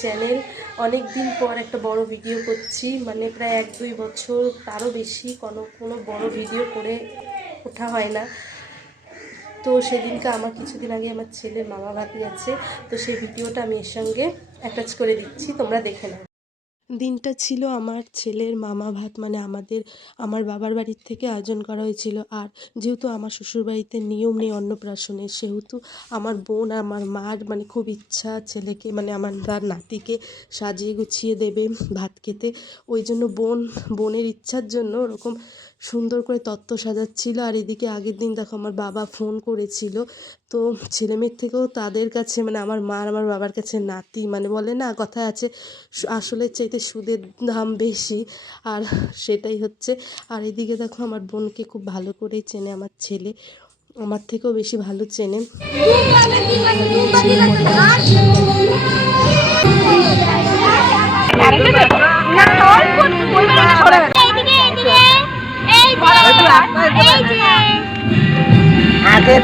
Channel অনেক দিন পর একটা বড় ভিডিও করছি মানে প্রায় এক দুই বছর তারও বেশি কোনো কোনো বড় ভিডিও করে ওঠা হয় না। তো সেদিনকে আমার কিছুদিন আগে আমার ছেলের মামা ভাত আছে, তো সেই ভিডিওটা আমি এর সঙ্গে অ্যাটাচ করে দিচ্ছি, তোমরা দেখে নাও। দিনটা ছিল আমার ছেলের মামা ভাত মানে আমাদের, আমার বাবার বাড়ির থেকে আয়োজন করা হয়েছিল। আর যেহেতু আমার শ্বশুরবাড়িতে নিয়ম নেই অন্নপ্রাশনের, সেহেতু আমার বোন, আমার মার মানে খুব ইচ্ছা ছেলেকে মানে আমার তার নাতিকে সাজিয়ে গুছিয়ে দেবে ভাত খেতে। ওই জন্য বোন, বোনের ইচ্ছার জন্য ওরকম সুন্দর করে তত্ত্ব সাজাচ্ছিল। আর এদিকে আগের দিন দেখো আমার বাবা ফোন করেছিল। তো ছেলেমেয়ের থেকেও তাদের কাছে মানে আমার মা আর আমার বাবার কাছে নাতি মানে বলে না কথায় আছে আসলের চাইতে সুদের দাম বেশি। আর সেটাই হচ্ছে। আর এদিকে দেখো আমার বোনকে খুব ভালো করেই চেনে আমার ছেলে। আমার থেকেও বেশি ভালো চেনে। এইদিকে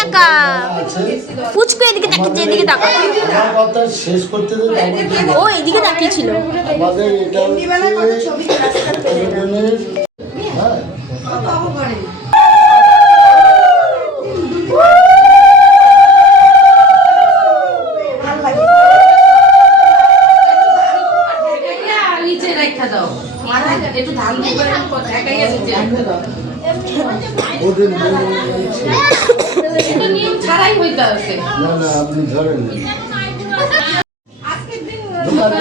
টাকা। পুচকু এদিকে তাকিয়েছে এদিকে কথা শেষ করতে ও এদিকে তাকিয়েছিল। আমাদের এটা হ্যাঁ। একটু ধান দিয়ে একাই দাও ওদের আছে। না না আপনি ধরেন না। দোকান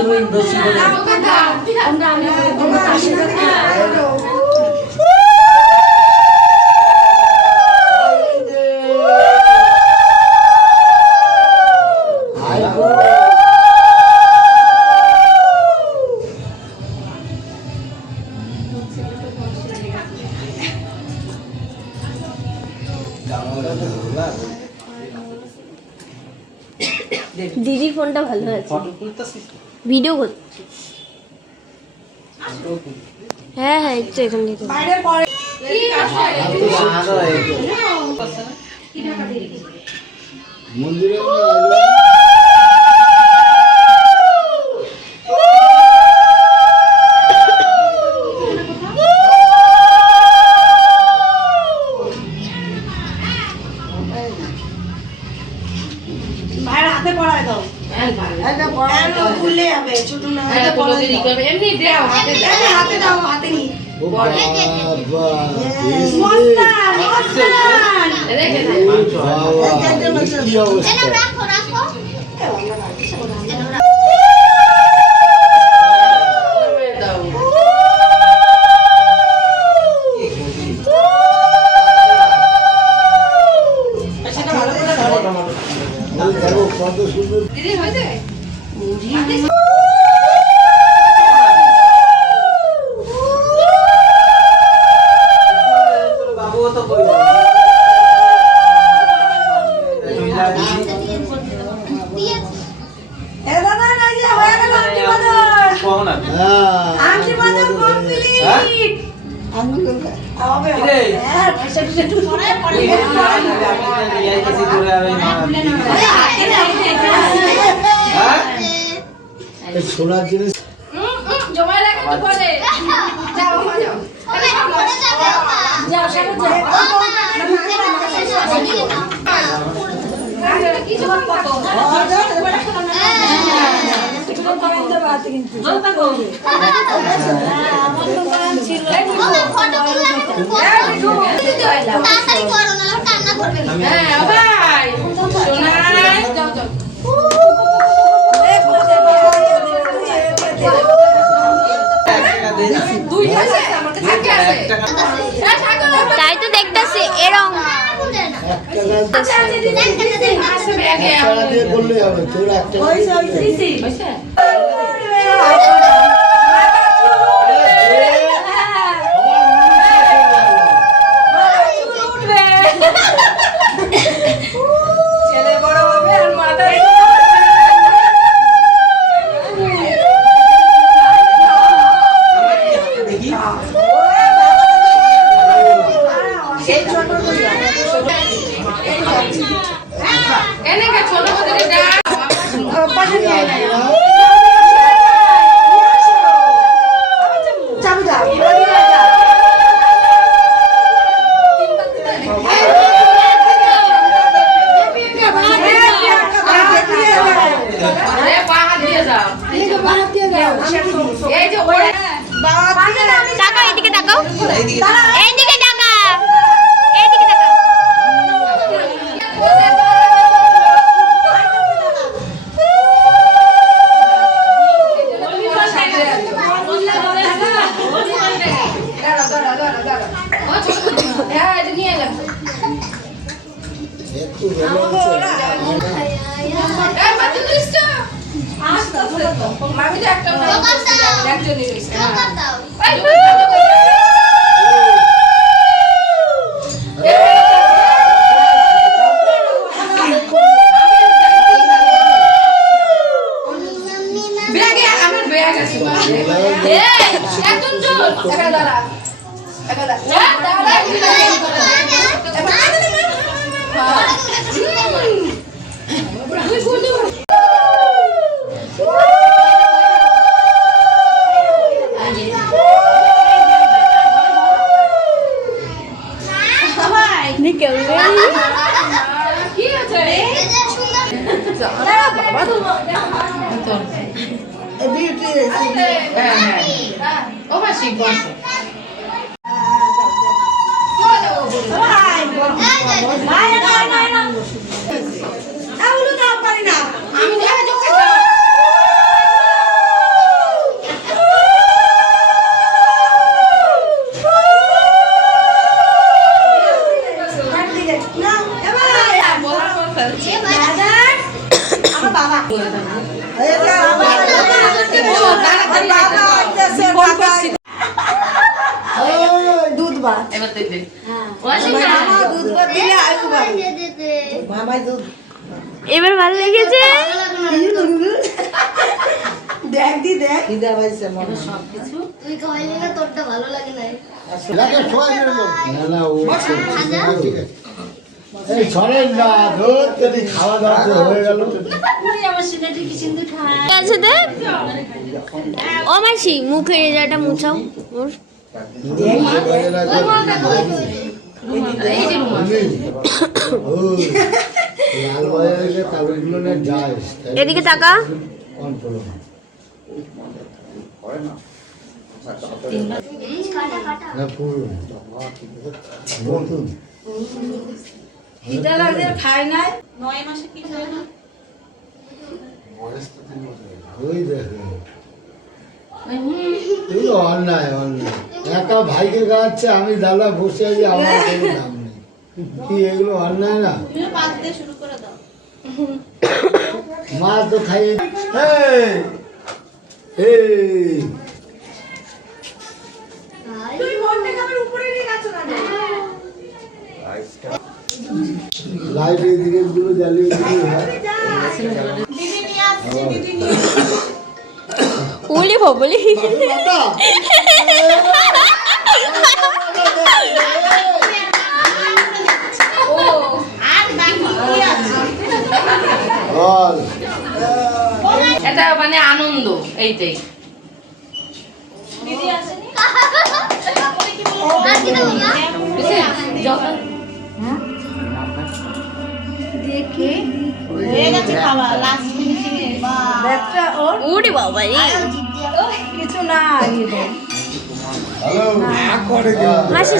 দিদির ফোনটা ভালো আছে। ভিডিও করছি হ্যাঁ হ্যাঁ একটু এখান থেকে। মন্দিরে হাতে হাতে দাও নি কি অবস্থা রাখো রাখো হ্যাঁ। সোনার জিনিস জমায় রাখা তো করে যাও যাও যাও সামনে যাও কিছু কত হ্যাঁ। দুইটা আছে, আমার কাছে একটা আছে। তাই তো দেখতেছি এরম। এক টাকা আছে ব্যাগে এক টাকা দিয়ে করলেই হবে তোর এক মামি তো একটা না একজনই রইছে দুধ ভাত এবার তুই এবার ভালো লেগেছে? দেখ দি দেখ। দিদা ভাইছে মনে তুই খাইলে না তোরটা ভালো লাগে না লাগে সবাই মিলে না না ও ঠিক আছে। এই ছড়েন না ধর তোর খাওয়া দাওয়া হয়ে গেল। আছে দেখ ও মাসি মুখের রেজাটা মুছাও। ওর। না এদিকে তাকা। কন্ট্রোল না পুরো নতুন খিদা লাগলে খাই নাই ওই দেখো এগুলো অন্যায় অন্যায়। একা ভাইকে গাচ্ছে আমি দাদা বসে আছি আমার কোনো দাম নেই। কি এগুলো অন্যায় না? মা তো খাই লাইট এদিকে গুলো জ্বালিয়ে দিলে হয়। উলি বলি বাবা, বল এটা মানে আনন্দ এইটাই? যখন হয়ে গেছে খাওয়া লাস্ট ব্যাগটা ওর উড়ি বাবা রে। কিছু না হ্যালো। করে হাসি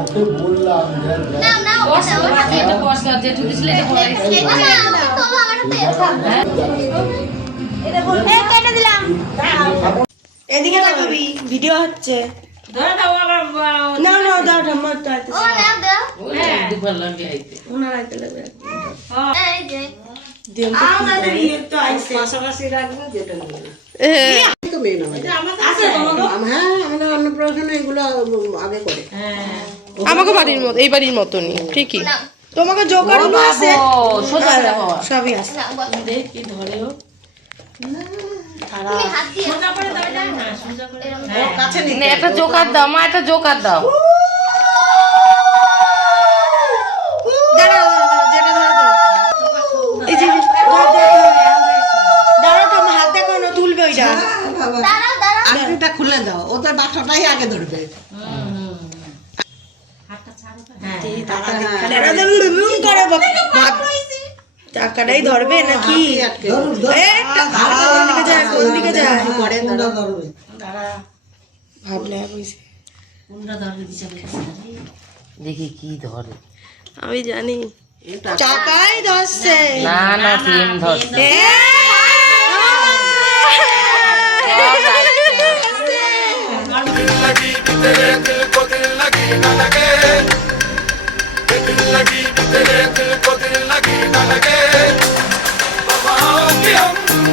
ওকে বললাম যে। এদিকে তাকাবি ভিডিও হচ্ছে না না দাও যে আমাদের ইয়ে পাশাপাশি রাখব যেটা আমাকে বাড়ির মতো এই বাড়ির মতনই ঠিকই তোমাকে জোগাড় আছে সবই আছে দিয়ে এরম একটা জোকার দাও মা একটা জোকার দাও দাঁড়াও দাঁড়াও, যেটা ধরো দাও। এই যে দাঁড়াও তো আমার হাত দেখো না তুলবে ওইটা আংটিটা খুলে দাও ওদের বাচ্চাটাই আগে ধরবে টাকাটাই ধরবে নাকি এ, টাকা কোন দিকে যায় কোন দিকে যায় পরে দাঁড়াও ভাবলে দেখি কি ধরে আমি জানি চাকাই ধরছে না না তিন ধরছে दिल लगी भी तेरे दिल को दिल लगी न लगे दिल लगी भी तेरे दिल को दिल लगी न लगे बाबा के हम